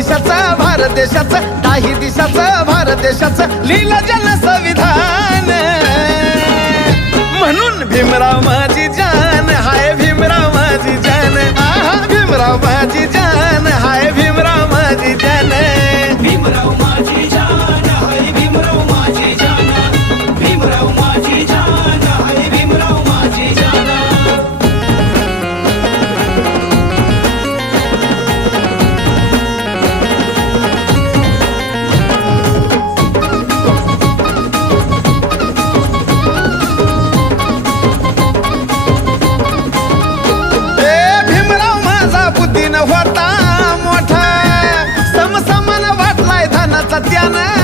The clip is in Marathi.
दिशाचं भारत देशाचं, दाही दिशाचं भारत देशाचं लिहिलं जन संविधान. म्हणून भीमराव माझी जान, हाय भीमराव माझी जान, आहा भीमराव माझी जान, हाय भीमराव माझी जान. भीमराव माझी जान, हाय भीमराव माझी जान, भीमराव माझी जान, हाय भीमराव माझी जान. होता मोठा समसमान वाटलाय धनाचा त्यानं.